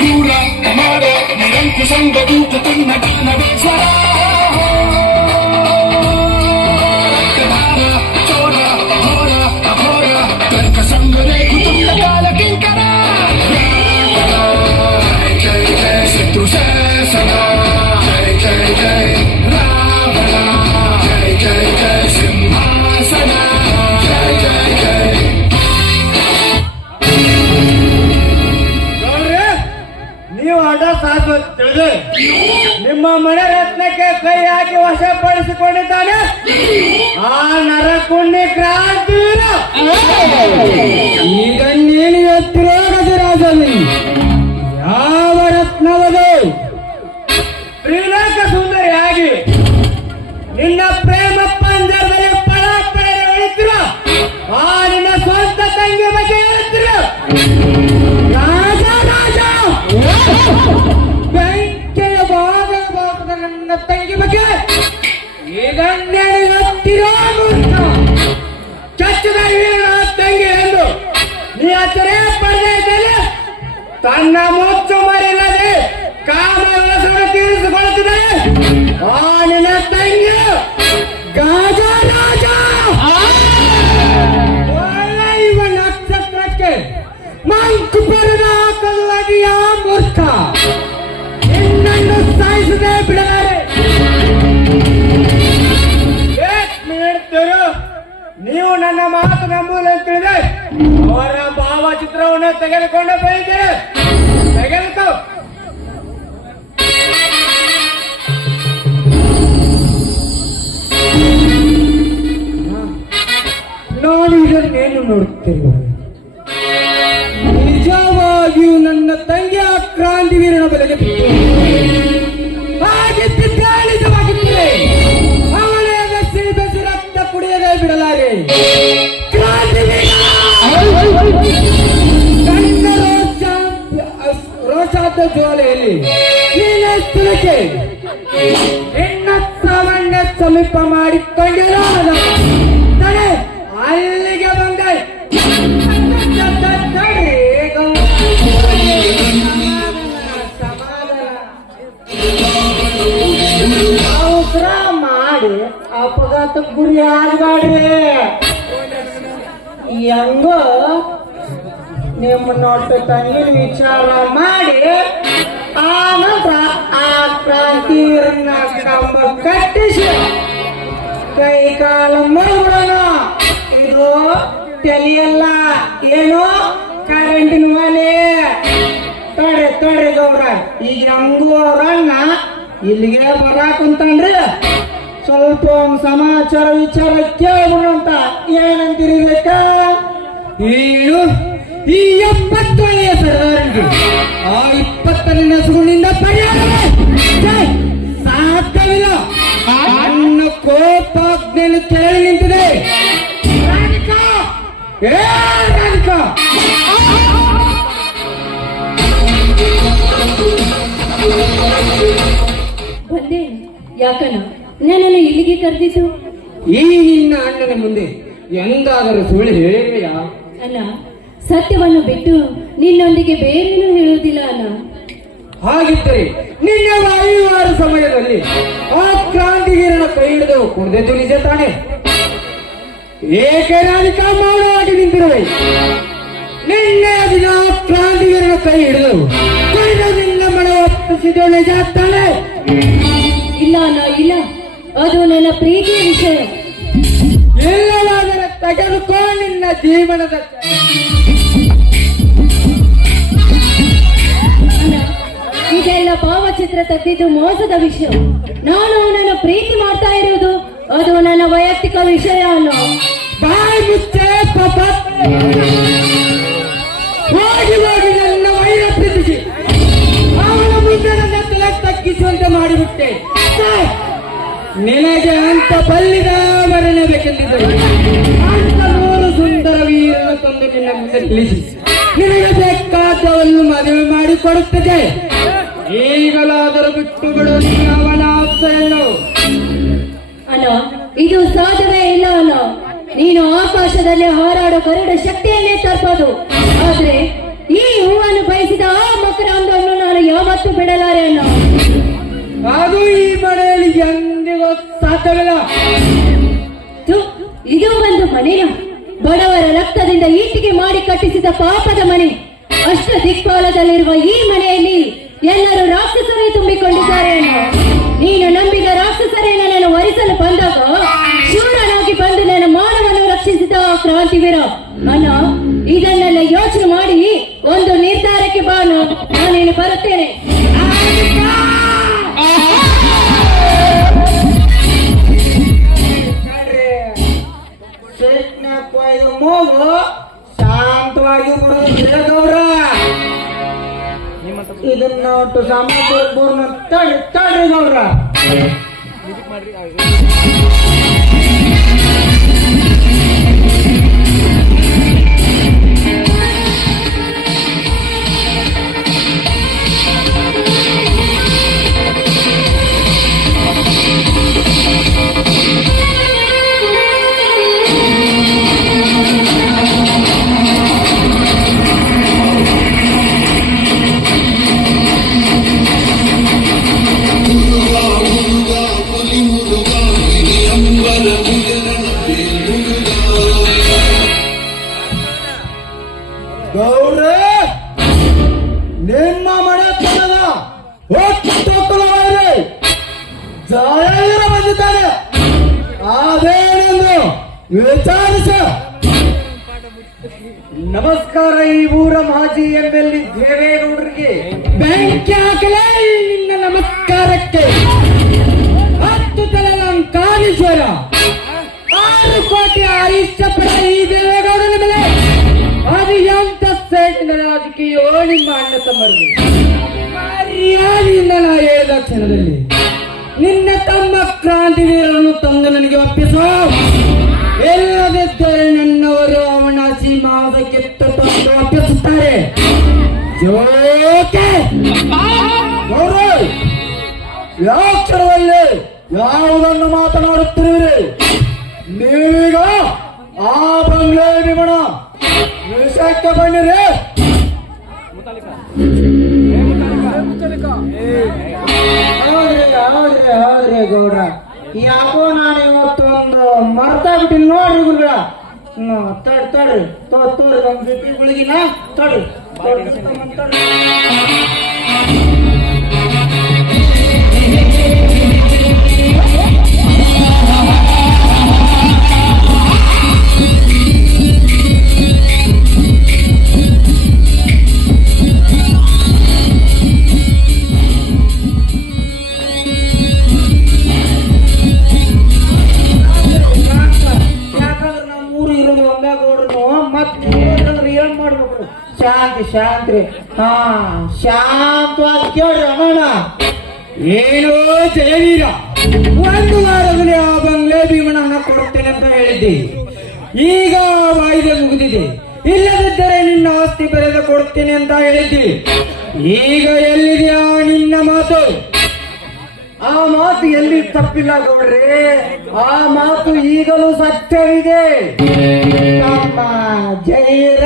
ದೂರ ಮಾಡ ನಿರಂಕುಶಂಗ ದೂತ ತನ್ನ ಜ್ಞಾನವೇಶ್ವರ ಚೋರ ಘೋರ ಅಘೋರ ಕರ್ಕ ಸಂಗನೇ ಕುಟುಂಬ ಕಾಲ ಕಿಂಕರ ಜಯ ಜಯ ಶತ್ರು ಶಾಸನ ಜಯ ಜಯ ಜಯ ರಾವಣ ಜಯ ಜಯ ಜಯ ಸಿಂಹಾಸನ ಜಯ ಜಯ ಜಯ. ನೀವು ಅಡ್ಡ ಸಾಧು ತಿಳಿದು ನಿಮ್ಮ ಮನೆ ರತ್ನಕ್ಕೆ ಕೈ ಹಾಕಿ ವಶಪಡಿಸಿಕೊಂಡಿದ್ದಾನೆ ಆ ನರಕುಂಡಿ ಕ್ರಾಂತಿವೀರ. ಈಗ ನೀನು ಎತ್ತಿರೋ ಗಜರಾಜಲ್ಲಿ ಯಾವ ರತ್ನವದು ಶ್ರೀಲೋಕ ಸುಂದರಿಯಾಗಿ ನಿನ್ನ ಪ್ರೇಮ ಪಂಜರದಲ್ಲಿ ಪಳಾಪಳೆ ಹೊಳಿತಿರ ಆ ನಿನ್ನ ಸ್ವಂತ ತಂಗಿ ಬಗ್ಗೆ ಹೇಳ್ತಿರ ಬೆಂಕಿಯ ಭಾಗದ ನನ್ನ ತಂಗಿ ಬಗ್ಗೆ ಈಗ ನೆನೆಯುತ್ತಿರೋ ಚಚ್ಚದ ತಂಗಿ ಎಂದು ನೀ ಅಚ್ಚರೇ ಪಡೆದ ಇದ್ದಲ್ಲಿ ತನ್ನ ಮುಚ್ಚು ಮರಿಲ್ಲದೆ ಕಾಮವನ್ನು ತೀರಿಸಿಕೊಳ್ಳುತ್ತಿದ್ದಾರೆ ಆ ನಿನ್ನ ತಂಗಿ ಗಜರಾಜ ಇವ ನಕ್ಷತ್ರಕ್ಕೆ ಮಂಕು ಬರದ ಹಾಕಲಾಗಿಯ ಮೂರ್ಖ ನಿನ್ನನ್ನು ಸಾಯಿಸದೆ ಬಿಡಲಾರೆ. ನೀವು ನನ್ನ ಮಾತು ನಂಬುವುದಂತ ತಿಳಿದೆ ಅವರ ಭಾವಚಿತ್ರವನ್ನು ತೆಗೆದುಕೊಂಡು ಬಂದಿದ್ದೇನೆ. ತೆಗೆದುಕೋ. ನಾನು ಇದನ್ನೇನು ನೋಡುತ್ತೇನೆ, ನಿಜವಾಗಿಯೂ ನನ್ನ ತಂಗಿಯ ಕ್ರಾಂತಿವೀರನ ಬಲೆಗೆ ನಿಜವಾಗಿದ್ದರೆ ಅವಳೇ ಬೆಸಿ ಬೆಸಿ ರಕ್ತ ಕುಡಿಯದೆ ಬಿಡಲಾರೆ. ಕಣ್ಣ ರೋಷಾದ ಜ್ವಾಲೆಯಲ್ಲಿ ನೀನೆತ್ತಲಕ್ಕೆ ನಿನ್ನ ಸಾವಣ್ಣ ಸಮೀಪ ಮಾಡಿಕೊಂಡೆನೋ ತಡೆ ಅಲ್ಲಿಗೆ ಬಂದೆ. ಅವಸರ ಮಾಡಿ ಅಪಘಾತ ಗುರಿ ಆಗಬೇಡ್ರಿ. ಹೆಂಗೋ ನಿಮ್ಮ ನೋಟ್ಟು ತಂಗಿನ ವಿಚಾರ ಮಾಡಿ ಆ ನಂತರ ಆ ಕ್ರಾಂತಿವೀರನ ಕಂಬ ಕಟ್ಟಿಸಿ ಕೈ ಕಾಲ ಮುರಿಬಿಡೋಣ. ಇದು ತಲೆಯಲ್ಲ, ಏನೋ ಕರೆಂಟಿನ ಮನೆ. ತೊಡ್ರಿ ಗೌರ, ಈಗ ಹೆಂಗೂ ಅವ್ರಣ್ಣ ಇಲ್ಲಿಗೆ ಬರಾಕಂತನ್ರಿ, ಸ್ವಲ್ಪ ಒಂದು ಸಮಾಚಾರ ವಿಚಾರ ಕೇಳ್ಬಿಡಂತ ಏನಂತೀರಿ ಬೇಕಾ? ಈ 70 ಸರ್ದಾರನಿಗೆ ಆ 20 ನೆಸಗುಣಿಂದ ಪರಿಹಾರವೇ ಸಾಕವಿಲ್ಲ. ನನ್ನ ಕೋಪಾಗ್ನೇನು ಕೇಳಿ ನಿಂತಿದೆ. ರಾಧಿಕಾ, ಏ ರಾಧಿಕಾ, ಬಂದೆ. ಯಾಕನ ನನ್ನನ್ನು ಇಲ್ಲಿಗೆ ಕರೆದಿದ್ದು? ಈ ನಿನ್ನ ಅಣ್ಣನ ಮುಂದೆ ಎಂದಾದರೂ ಸುಳ್ಳು ಹೇಳಿವೆಯಾ? ಅಲ್ಲ, ಸತ್ಯವನ್ನು ಬಿಟ್ಟು ನಿನ್ನೊಂದಿಗೆ ಬೇರೇನೂ ಹೇಳುವುದಿಲ್ಲ ಅಲ್ಲ. ಹಾಗಿದ್ದರೆ ನಿನ್ನ ವಾಯುವಾರ ಸಮಯದಲ್ಲಿ ಆ ಕ್ರಾಂತಿವೀರನ ಕೈ ಹಿಡಿದು ಕುಡಿದದ್ದು ನಿಜ ತಾನೆ? ಏಕೆ ರಾಧಿಕಾ ಮಾಡುವಾಗಿ ನಿಂತಿರುವೆ? ನಿನ್ನೆ ದಿನ ಕ್ರಾಂತಿವೀರನ ಕೈ ಹಿಡಿದು ಕುಡಿದು ನಿನ್ನ ಮನೆ ಒಪ್ಪಿಸಿದ ನಿಜ ತಾನೆ? ಇಲ್ಲ ಅಣ್ಣ, ಇಲ್ಲ. ಅದು ನನ್ನ ಪ್ರೀತಿಯ ವಿಷಯ. ಇಲ್ಲವಾದರೆ ತೆಗೆದುಕೋ ನಿನ್ನ ಜೀವನದ. ಇದೆಲ್ಲ ಭಾವಚಿತ್ರ ತೆಗೆದಿದ್ದು ಮೋಸದ ವಿಷಯ. ನಾನು ಅವನನ್ನು ಪ್ರೀತಿ ಮಾಡ್ತಾ ಇರುವುದು ಅದು ನನ್ನ ವೈಯಕ್ತಿಕ ವಿಷಯ ಅಲ್ಲ. ಬಾಯಿ ಮುಚ್ಚೆ ಪಾಪ. ಹೋಗಿ ಹೋಗಿ ನನ್ನ ವೈರ ಪ್ರೀತಿಸಿ ಅವನ ಮುಂದೆ ನನ್ನ ತಲೆ ತಗ್ಗಿಸುವಂತೆ ಮಾಡಿಬಿಟ್ಟೆ. ನಿನಗೆ ಅಂತ ಬಲ್ಲಿದ ಮರಣ ಬೇಕೆಂದಿದ್ದರು. ಅಂತ 3 ಸುಂದರ ವೀರನ ತಂದು ನಿನ್ನ ಮುಂದೆ ತಿಳಿಸಿ ನಿನಗೆ ಬೇಕಾದವನ್ನು ಮದುವೆ ಮಾಡಿಕೊಡುತ್ತದೆ. ಈಗಲಾದರೂ ಬಿಟ್ಟು ಬಿಡು ಅವನ ಆಸೆಯನ್ನು. ಅಲ್ಲ, ಇದು ಸಾಧ್ಯವೇ ಇಲ್ಲ ಅಲ್ಲ. ನೀನು ಆಕಾಶದಲ್ಲಿ ಹಾರಾಡೋ ಗರುಡ ಶಕ್ತಿಯನ್ನೇ ತರ್ಬೋದು. ಆದ್ರೆ ಈ ಹೂವನ್ನು ಬಯಸಿದ ಆ ಮಕರಂದ ಯಾವತ್ತೂ ಬಿಡಲಾರೆ ಅಣ್ಣ. ಅದು ಈ ಮನೆಯಲ್ಲಿ ಎಂದಿಗೂ ಸಾಧ್ಯವಿಲ್ಲ. ಥು, ಇದು ಒಂದು ಮನೆಯ ಬಡವರ ರಕ್ತದಿಂದ ಈಟಿಗೆ ಮಾಡಿ ಕಟ್ಟಿಸಿದ ಪಾಪದ ಮನೆ. ಅಷ್ಟ ದಿಕ್ಪಾಲದಲ್ಲಿರುವ ಈ ಮನೆಯಲ್ಲಿ ಎಲ್ಲರೂ ರಾಕ್ಷಸರೇ ತುಂಬಿಕೊಂಡಿದ್ದಾರೆ ಅಣ್ಣ. ನೀನು ನಂಬಿದ ರಾಕ್ಷಸರೇ ನನ್ನನ್ನು ವರಿಸಲು ಬಂದಾಗ ಶೂರನಾಗಿ ಬಂದು ನನ್ನ ಮಾನವನ್ನು ರಕ್ಷಿಸಿದ ಕ್ರಾಂತಿವೀರ ಅಣ್ಣ. ಇದನ್ನೆಲ್ಲ ಯೋಚನೆ ಮಾಡಿ ಒಂದು ನಿರ್ಧಾರಕ್ಕೆ ಬಾನು, ನಾನೇನು ಬರುತ್ತೇನೆ. ಮೂಗು ಶಾಂತವಾಗಿ ಗೌರ ಇದನ್ನ ಒಟ್ಟು ಸಮಾಜ ತಡ್ರಿ ಗೌರ. ಗೌರ ನಿಮ್ಮ ಮನೆ ತನದ ಒಟ್ಟುಕೊಳ್ಳುವರೆ ಜಯರ ಬಂದಿದ್ದಾರೆ. ಅದೇನೆಂದು ವಿಚಾರಿಸ. ನಮಸ್ಕಾರ. ಈ ಊರ ಮಾಜಿ ಎಂಬಲ್ಲಿ ದೇವೇಗೌಡರಿಗೆ ಬೆಂಕಿ ಹಾಕಲೇ ನಿನ್ನ ನಮಸ್ಕಾರಕ್ಕೆ. 10 ತಲೆ ಲಂಕಾರೀಶ್ವರ 6 ಕೋಟಿ ಆರಿಷ್ಟಪಡ ಈ ದೇವೇಗೌಡನ ಮೇಲೆ ಅದು ಎಂತ ಸೆಟ್ಟಿನ ರಾಜಕೀಯ ನಿಮ್ಮ ಅಣ್ಣ ತಮ್ಮರಿಗೆ ಮರ್ಯಾದೆಯಿಂದ ನಾ ಹೇಳಿದ ಕ್ಷಣದಲ್ಲಿ ನಿನ್ನ ತಮ್ಮ ಕ್ರಾಂತಿವೀರರನ್ನು ತಂದು ನನಗೆ ಒಪ್ಪಿಸೋ. ಎಲ್ಲದಿದ್ದರೆ ನನ್ನವರು ಅವನ ಸೀಮಾದಕ್ಕೆ ತಂದು ಒಪ್ಪಿಸುತ್ತಾರೆ. ಜೋಕೆ ಗೌರವ್, ಯಾವ ಕ್ಷಣದಲ್ಲಿ ಯಾವುದನ್ನು ಮಾತನಾಡುತ್ತಿರುವಿರಿ? ನೀವೀಗ ಆ ಬಂಗ್ಲೆ ವಿಮಣ ವಿಷಯಕ್ಕೆ ಬನ್ನಿರಿ. ಹೌದ್ರಿ ಗೌಡ್ರ, ಯಾಕೋ ನಾನು ಇವತ್ತು ಒಂದು ಮರ್ತಾ ಬಿಟ್ಟಿನಿ ನೋಡ್ರಿ ಗುರುಗಳ. ತಡ್ರಿ ತೋರಿ ಒಂದು ಬಿಪಿ ಗುಳಿಗಿನ ತಡ್ರಿ. ಶಾಂತಿ ಹಾ ಶಾಂತವಾಗಿ ಕೇಳ್ರಿ ಅಣ್ಣ. ಏನೋ ಜಯವೀರ, 1 ವಾರದಲ್ಲಿ ಆ ಬಂಗ್ಲೆ ಭೀಮಣ್ಣನ ಕೊಡುತ್ತೇನೆ ಅಂತ ಹೇಳಿದ್ದೆ. ಈಗ ವಾಯ್ದೆ ಮುಗಿದಿದೆ. ಇಲ್ಲದಿದ್ದರೆ ನಿನ್ನ ಆಸ್ತಿ ಬರೆದು ಕೊಡುತ್ತೇನೆ ಅಂತ ಹೇಳಿದ್ದೆ. ಈಗ ಎಲ್ಲಿದೆಯಾ ನಿನ್ನ ಮಾತು? ಆ ಮಾತು ಎಲ್ಲಿ ತಪ್ಪಿಲ್ಲ ಗೌಡ್ರೆ. ಆ ಮಾತು ಈಗಲೂ ಸತ್ಯವಿದೆ. ತಮ್ಮ ಜೈರ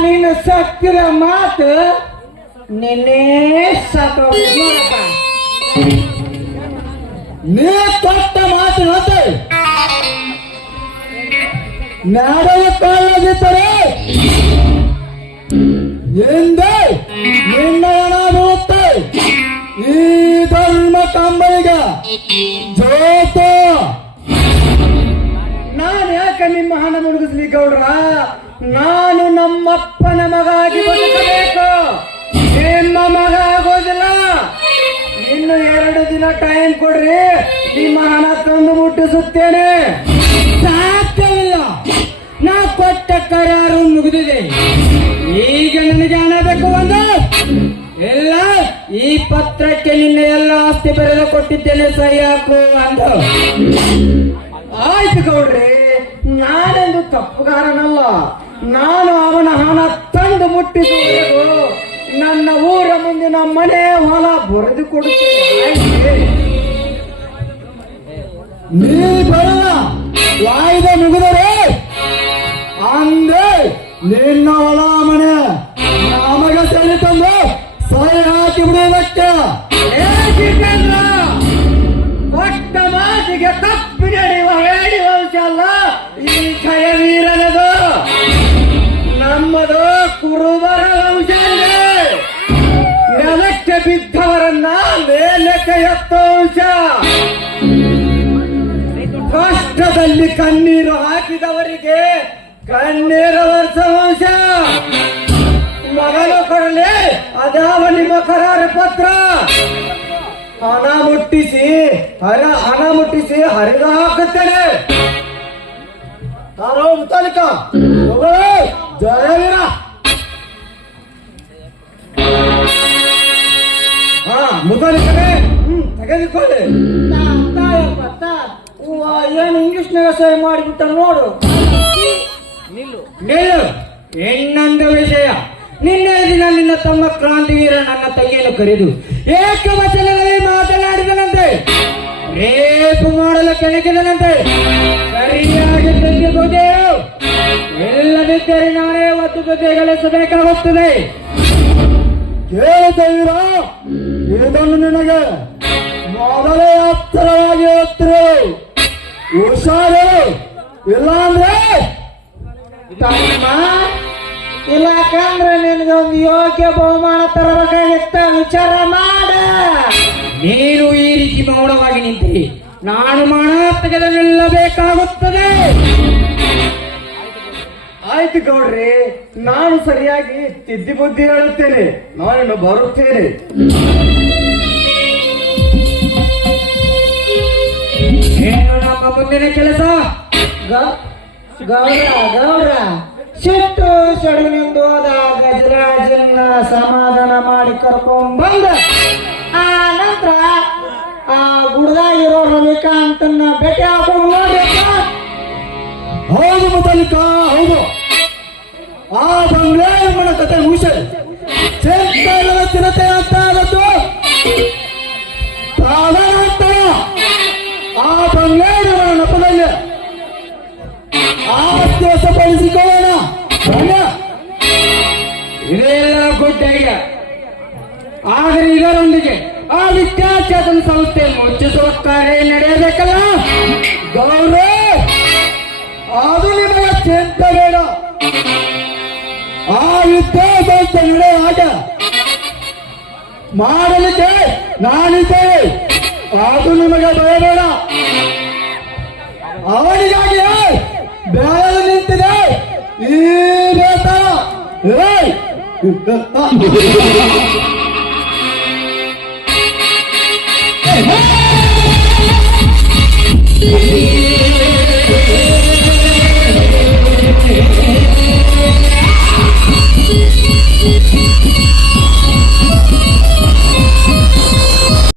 ನೀನು ಸತ್ತಿರ ಮಾತು ನಿನ್ನೆ ಸಾಕು. ನೀ ಕೊಟ್ಟ ಮಾತು ನೋತೆ ನಾಡವ ಕಾಲದಿದ್ದರೆ ಎಂದೇ ನಿನ್ನ ಹಣ ಬರುತ್ತೆ. ಈ ಧರ್ಮ ಕಂಬಳಿಗ ಜೋತ ನಾನು ಯಾಕೆ ನಿಮ್ಮ ಹಣ ಮುಳುಗಿಸ್ಲಿ ಗೌಡ್ರ? ನಾನು ನಮ್ಮಪ್ಪನ ಮಗ ಆಗಿ ಬದುಕಬೇಕು, ನಿಮ್ಮ ಮಗ ಆಗೋದಿಲ್ಲ. ಇನ್ನು 2 ದಿನ ಟೈಮ್ ಕೊಡ್ರಿ, ನಿಮ್ಮ ಹಣ ತಂದು ಮುಟ್ಟಿಸುತ್ತೇನೆ. ಸಾಧ್ಯವಿಲ್ಲ, ನಾ ಕೊಟ್ಟ ಕರಾರು ಮುಗಿದಿದೆ. ಈಗ ನನಗೆ ಹಣ ಬೇಕು. ಒಂದು ಇಲ್ಲ, ಈ ಪತ್ರಕ್ಕೆ ನಿನ್ನ ಎಲ್ಲ ಆಸ್ತಿ ಬರೆದು ಕೊಟ್ಟಿದ್ದೇನೆ, ಸಹಿ ಹಾಕು ಅಂದ. ಆಯ್ತು ಗೌಡ್ರಿ, ನಾನೆಂದು ತಪ್ಪುಗಾರನಲ್ಲ. ನಾನು ಅವನ ಹಣ ತಂದು ಮುಟ್ಟಿಸುವವರೆಗೂ ನನ್ನ ಊರ ಮುಂದೆ ನಮ್ಮ ಮನೆ ಹೊಲ ಬರೆದು ಕೊಡುತ್ತೇನೆ. ನೀ ಬರಲ್ಲ, ವಾಯ್ದೆ ಮುಗಿದರೆ ಅಂದ್ರೆ ನಿನ್ನ ಹೊಲ ಮನೆ ನಮಗೆ ಸರಿ ತಂದು ಸಹಾಯ ಮತ್ತೆ ಕೊಟ್ಟ ಮಾತಿಗೆ ತಪ್ಪಿ ನಡೆಯುವ ಹೇಳಿ ವಂಶ ಅಲ್ಲ ಈ ಕ್ಷಯವೀರನದು. ನಮ್ಮದು ಕುರುಬರ ವಂಶ. ನೆಲಕ್ಕೆ ಬಿದ್ದವರನ್ನ ಮೇಲಕ್ಕೆ ಎತ್ತೋ ವಂಶ. ಕಷ್ಟದಲ್ಲಿ ಕಣ್ಣೀರು ಹಾಕಿದವರಿಗೆ ಕಣ್ಣೀರು ವರ್ಷ ವಂಶ. ಮಗನ ಕೊಡಲಿ ಅದಾವ ನಿಮ್ಮ ಕರಾರ ಪತ್ರ. ಹಣ ಮುಟ್ಟಿಸಿ ಹರಿದು ಹಾಕುತ್ತೇನೆ. ಯಾರೋ ಮುತಾಲಿಕ ಜಯವೀರ. ಹಾ ಮುತಾಲಿಕನೇ ತೆಗೆದುಕೊಳ್ಳಿ. ಏನು ಇಂಗ್ಲಿಷ್ನಾಗ ಸಹಿ ಮಾಡಿಬಿಟ್ಟ ನೋಡು. ನಿಲ್ಲು. ಇನ್ನೊಂದು ವಿಷಯ, ನಿನ್ನೆ ದಿನ ನಿನ್ನ ತಮ್ಮ ಕ್ರಾಂತಿವೀರ ನನ್ನ ತಂಗಿಯನ್ನು ಕರೆದು ಏಕವಚನದಲ್ಲಿ ಮಾತನಾಡಿದನಂತೆ. ರೇಪು ಮಾಡಲು ಕೆಣಕಿದನಂತೆ. ಸರಿಯಾಗಿ ತಿಳಿದುಕೊಂಡೆವು. ಇಲ್ಲದಿದ್ದರೆ ನಾನೇ ಒತ್ತು ಜೊತೆಗಳಿಸಬೇಕಾಗುತ್ತದೆ. ಕೇಳುತ್ತೀರ? ಇದನ್ನು ನಿನಗೆ ಮೊದಲೇ ಹತ್ತಿರವಾಗಿ ಹೇಳ್ತಿರು. ಹುಷಾರು, ಇಲ್ಲ ಅಂದ್ರೆ ತಮ್ಮ ಇಲ್ಲಕಂದ್ರೆ ನಿನಗೆ ಒಂದು ಯೋಗ್ಯ ಬಹುಮಾನ ತರಬೇಕಾಗಿತ್ತ. ವಿಚಾರ ಮಾಡ. ನೀನು ಈ ರೀತಿ ಮೌನವಾಗಿ ನಿಂತಿರಿ, ನಾನು ಮಾನ ತೆಗೆದನಿಲ್ಲಬೇಕಾಗುತ್ತದೆ. ಆಯ್ತು ಗೌಡ್ರಿ, ನಾನು ಸರಿಯಾಗಿ ತಿದ್ದಿ ಬುದ್ಧಿ ಹೇಳುತ್ತೇನೆ. ನಾನು ಬರುತ್ತೇನೆ. ಏನು ನಮ್ಮ ಮುಂದಿನ ಕೆಲಸ? ಗೌರ ಸಿಟ್ಟು ಸಡನಿಂದ ಹೋದ ಗಜರಾಜನ್ನ ಸಮಾಧಾನ ಮಾಡಿ ಕರ್ಕೊಂಡ್ಬಂದ. ಆ ನಂತರ ಆ ಗುಡ್ದಾಗಿರೋ ರವಿಕಾಂತನ್ನ ಭೇಟಿ ಹಾಕೊಂಡು ನೋಡ್ಬೇಕ. ಹೌದು ಮುತಾಲಿಕ, ಹೌದು. ಆ ಬಂಗ್ಲೆ ಮನ ಕತೆ ಮುಗಿಸಲಿ. ಚಿರತೆ ಅಂತ ಆದದ್ದು ಪ್ರಾಧಾನ್ಯ. ಆ ಬಂಗ್ಲೆ ಮನ ನಪದಲ್ಲಿ ಆಸ್ತಿವಶಪಡಿಸಿಕೊಳ್ಳೋಣ. ಇದೆಲ್ಲ ಗುಡ್ಡೆಗೆ. ಆದರೆ ಇದರೊಂದಿಗೆ ಆ ವಿದ್ಯಾಚೇತನ ಸಂಸ್ಥೆ ಮುಚ್ಚಿಸುವ ಕಾರ್ಯ ನಡೆಯಬೇಕಲ್ಲ ಗೌರವ. ಅದು ನಿಮಗೆ ಚಿಂತೆ ಬೇಡ. ಆ ವಿದ್ಯಾಸಂಸ್ಥೆ ನಡೆಯುವ ಆಟ ಮಾಡಲಿಕ್ಕೆ ನಾನಿದ್ದೇನೆ. ಅದು ನಿಮಗೆ ಭಯಬೇಡ. ಅವನಿಗಾಗಿ ಬೆಳೆದು ನಿಂತಿದೆ ಈ ಬೇತಾಳ. Hey!